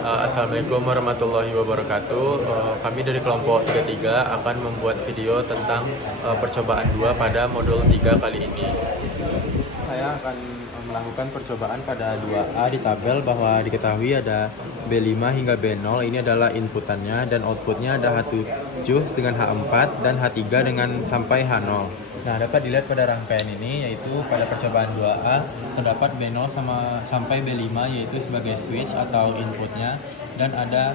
Assalamualaikum warahmatullahi wabarakatuh. Kami dari kelompok 33 akan membuat video tentang percobaan 2 pada modul 3 kali ini. Saya akan melakukan percobaan pada 2A di tabel bahwa diketahui ada B5 hingga B0. Ini adalah inputannya dan outputnya ada H7 dengan H4 dan H3 dengan sampai H0. Nah, dapat dilihat pada rangkaian ini, yaitu pada percobaan 2A terdapat B0 sampai B5, yaitu sebagai switch atau inputnya, dan ada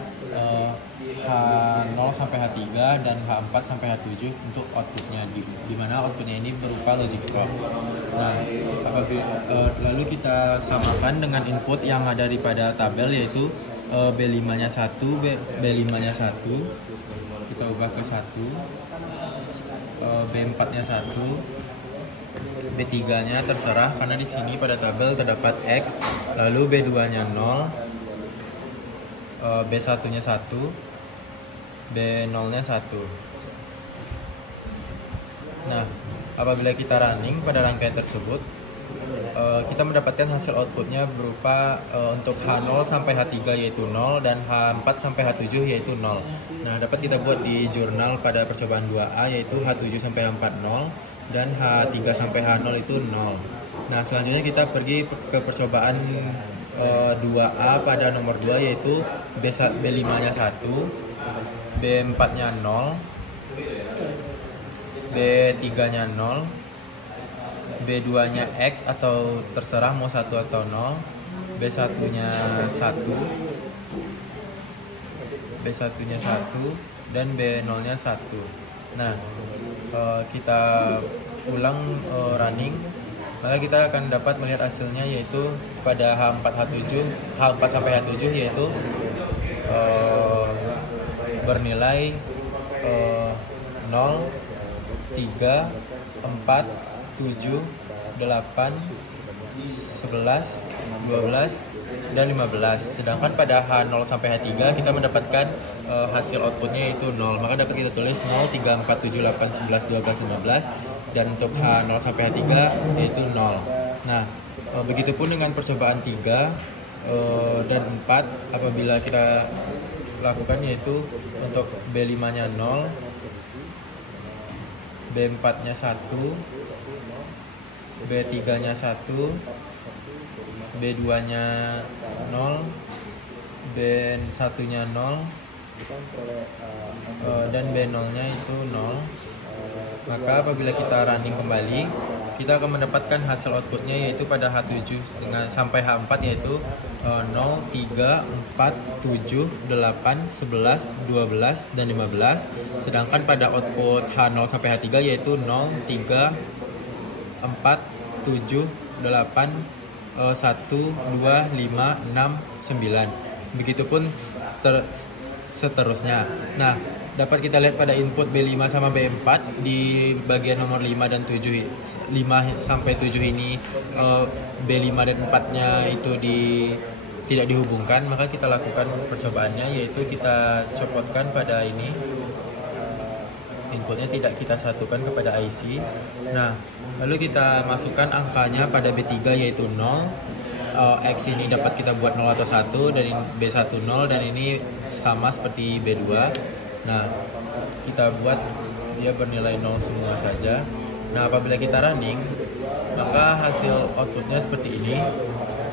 H0 sampai H3 dan H4 sampai H7 untuk outputnya, di mana outputnya ini berupa logic clock. Nah, lalu kita samakan dengan input yang ada di pada tabel, yaitu B5-nya 1, B5-nya 1, kita ubah ke 1, B4-nya 1, B3-nya terserah karena di sini pada tabel terdapat X, lalu B2-nya 0, B1-nya 1, B0-nya 1. Nah, apabila kita running pada rangkaian tersebut, kita mendapatkan hasil outputnya berupa untuk H0 sampai H3 yaitu 0 dan H4 sampai H7 yaitu 0. Nah, dapat kita buat di jurnal pada percobaan 2A yaitu H7 sampai H4 0 dan H3 sampai H0 itu 0. Nah, selanjutnya kita pergi ke percobaan 2A pada nomor 2 yaitu B5-nya 1, B4-nya 0, B3-nya 0, B2-nya X atau terserah mau 1 atau 0, B1-nya 1, B1-nya 1, dan B0-nya 1. Nah, kita ulang running, maka kita akan dapat melihat hasilnya yaitu pada H4 sampai H7 yaitu bernilai 0, 3, 4, 7, 8, 11, 12, dan 15. Sedangkan pada H0 sampai H3 kita mendapatkan hasil outputnya yaitu 0. Maka dapat kita tulis 0, 3, 4, 7, 8, 11, 12, 15. Dan untuk H0 sampai H3 yaitu 0. Nah, begitupun dengan percobaan 3 dan 4 apabila kita lakukan, yaitu untuk B5-nya 0, B4-nya 1, B3-nya 1, B2-nya 0, B1-nya 0, dan B0-nya itu 0. Maka apabila kita running kembali, kita akan mendapatkan hasil outputnya yaitu pada H7 sampai H4 yaitu 0, 3, 4, 7, 8, 11, 12, dan 15. Sedangkan pada output H0 sampai H3 yaitu 0, 3, 4, 7, 8, 1, 2, 5, 6, 9. Begitupun seterusnya. Nah, dapat kita lihat pada input B5 sama B4 di bagian nomor 5 dan 7, 5 sampai 7 ini B5 dan 4-nya itu tidak dihubungkan, maka kita lakukan percobaannya yaitu kita copotkan pada ini, inputnya tidak kita satukan kepada IC. Nah, lalu kita masukkan angkanya pada B3 yaitu 0. X ini dapat kita buat 0 atau 1, dan B1 0, dan ini sama seperti B2. Nah, kita buat dia bernilai 0 semua saja. Nah, apabila kita running, maka hasil outputnya seperti ini,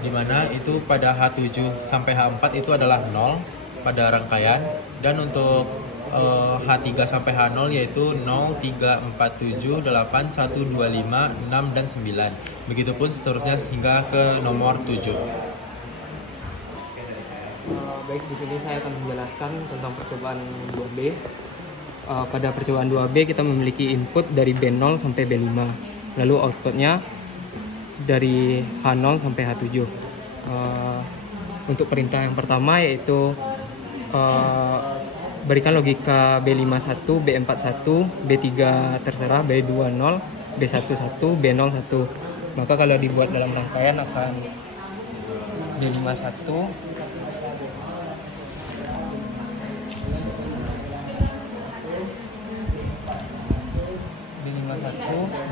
dimana itu pada H7 sampai H4 itu adalah 0 pada rangkaian, dan untuk H3 sampai H0 yaitu 0, 3, 4, 7, 8, 1, 2, 5, 6, dan 9. Begitupun seterusnya hingga ke nomor 7. Baik, di sini saya akan menjelaskan tentang percobaan 2B. Pada percobaan 2B kita memiliki input dari B0 sampai B5. Lalu outputnya dari H0 sampai H7. Untuk perintah yang pertama yaitu berikan logika B51, B41, B3 terserah, B20, B11, B01. Maka kalau dibuat dalam rangkaian akan B51,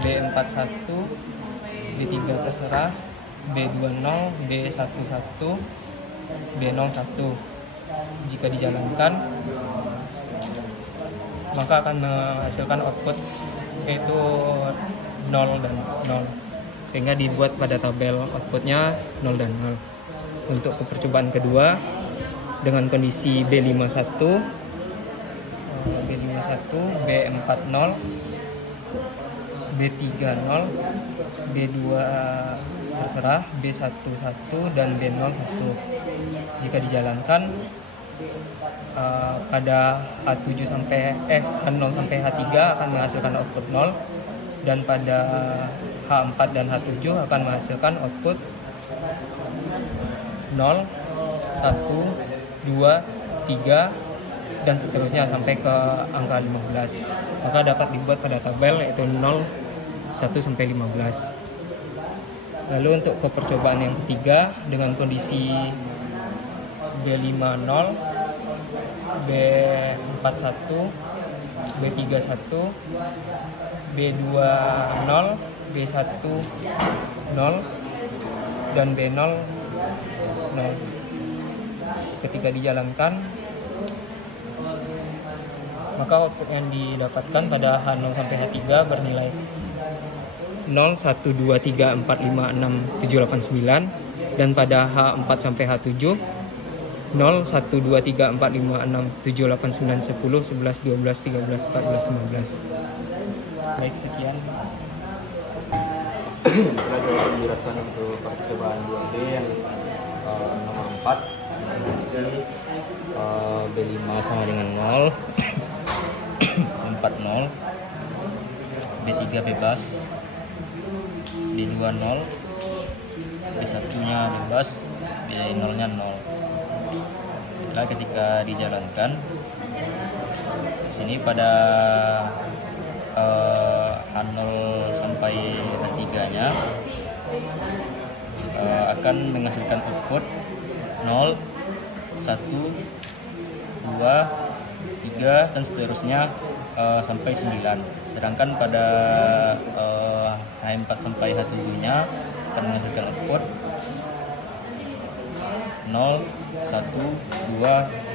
B41, B3 terserah, B20, B11, B01. Jika dijalankan, maka akan menghasilkan output yaitu 0 dan 0, sehingga dibuat pada tabel outputnya 0 dan 0. Untuk percobaan kedua dengan kondisi B51, B40, B30, B2 terserah, B11 dan B01. Jika dijalankan pada H0 sampai H3 akan menghasilkan output 0, dan pada H4 dan H7 akan menghasilkan output 0, 1, 2, 3 dan seterusnya sampai ke angka 15. Maka dapat dibuat pada tabel yaitu 0, 1 sampai 15. Lalu untuk percobaan yang ketiga dengan kondisi B50, B41, B31, B20, B10, dan B0, 0. Ketika dijalankan, maka output yang didapatkan pada H0 sampai H3 bernilai 0, 1, 2, 3, 4, 5, 6, 7, 8, 9, dan pada H4 sampai H7 0, 1, 2, 3, 4, 5, 6, 7, 8, 9, 10, 11, 12, 13, 14, 15. Baik, sekian. Setelah saya menjelaskan untuk percobaan 2B yang nomor 4, kondisi B5 sama dengan 0, 4, 0, B3 bebas, B2 0, B1 nya bebas, B0 nya 0. Nah, ketika dijalankan di sini pada H0 sampai H3 nya akan menghasilkan output 0, 1, 2, 3 dan seterusnya sampai 9. Sedangkan pada H4 sampai H7 nya akan menghasilkan output 0, 1, 2,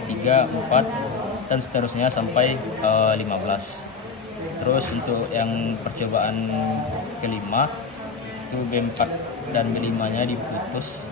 3, 4 dan seterusnya sampai 15. Terus untuk yang percobaan kelima itu B4 dan B5 nya diputus.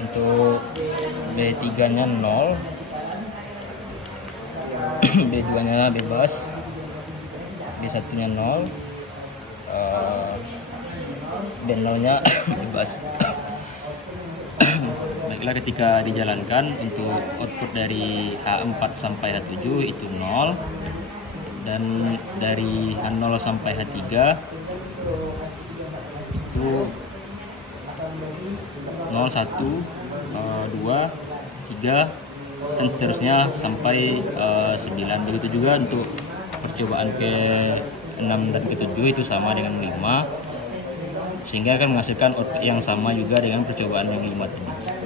Untuk B3 nya 0, B2 nya bebas, B1 nya 0, B0 nya bebas. Baiklah, ketika dijalankan untuk output dari H4 sampai H7 itu 0, dan dari H0 sampai H3 itu 0, 1, 2, 3 dan seterusnya sampai 9. Begitu juga untuk percobaan ke-6 dan ke-7 itu sama dengan 5, sehingga akan menghasilkan output yang sama juga dengan percobaan yang 5 tadi.